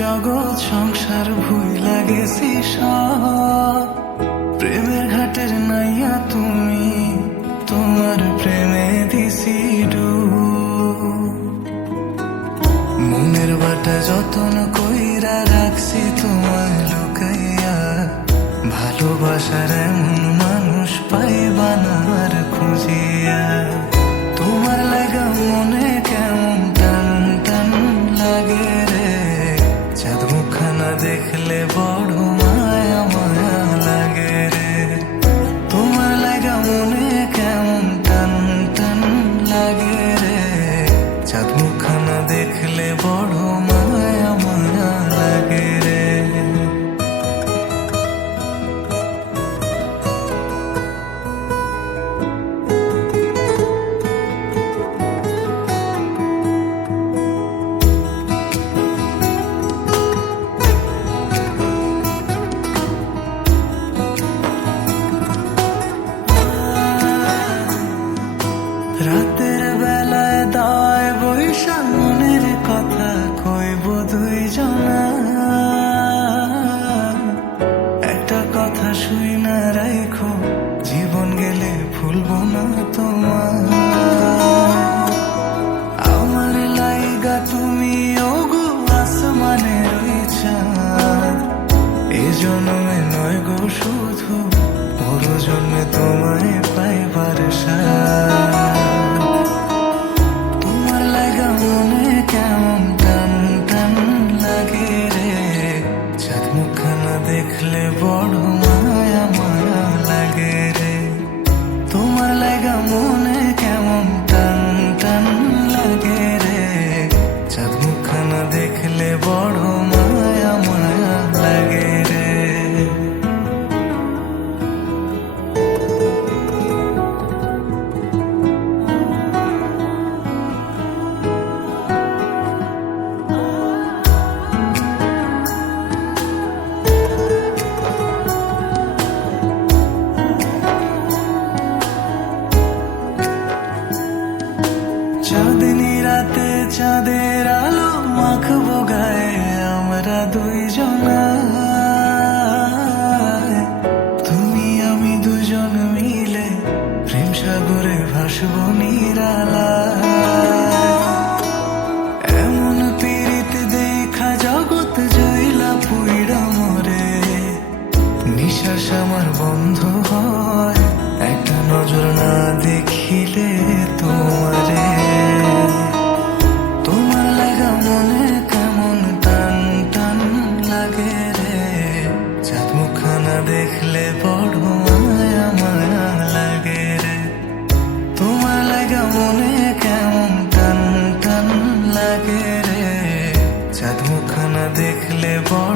জগৎ সংসার ভুইলা গেছি সব, প্রেমের ঘাটের নাইয়া তুমি, তোমার প্রেমে দিছি ডুব। মনের বাটা যতন কইরা রাখছি তোমায় লুকাইয়া, ভালোবাসার এমন মানুষ পাইবা না আর খুঁজিয়া। তোমার লাগা মনে কেমন টান টান লাগে রে, চাঁদ মুখখানা দেখলে বড় মায়া মায়া লাগে রে। তোমার লাগা মনে কেমন টান টান লাগে রে, চাঁদ মুখখানা দেখলে বড় মায়া মায়া লাগে রে। রাতের বেলায় দায় বৈশা মনের কথা কইব দুইজনা, একটা কথা শুই না রাইখো, জীবন গেলে ভুলবো না তোমার। আমার লাইগা তুমি ওগো আসমানের ওই চাঁদ, এ জন্মে নয় গো শুধু, পর জন্মে তোমায় পাইবার সাথ। কেমন টান টান লাগে রে, চাঁদ মুখখানা দেখলে বড় মায়া মায়া লাগে রে। তোমার লাগা মনে কেমন টান টান লাগে রে, চাঁদ মুখখানা দেখলে বড় মায়া মায়া লাগে রে। চাঁদনি রাতে চাঁদের আলো মাখবো গায়ে আমরা দুইজনা, তুমি আমি দুজন মিলে প্রেম সাগরে ভাসবো নিরালা। এমন পীড়িত দেখা জগৎ জইলা পুইড়া মরে, নিঃশ্বাস আমার বন্ধ হয় একটা নজর না দেখিলে তোমারে। তোমার লাগা মনে কেমন টান টান লাগে রে, চাঁদ মুখখানা দেখলে বড় মায়া মায়া লাগে রে। তোমার লাগা মনে কেমন টান টান লাগে রে, চাঁদ মুখখানা দেখলে বড়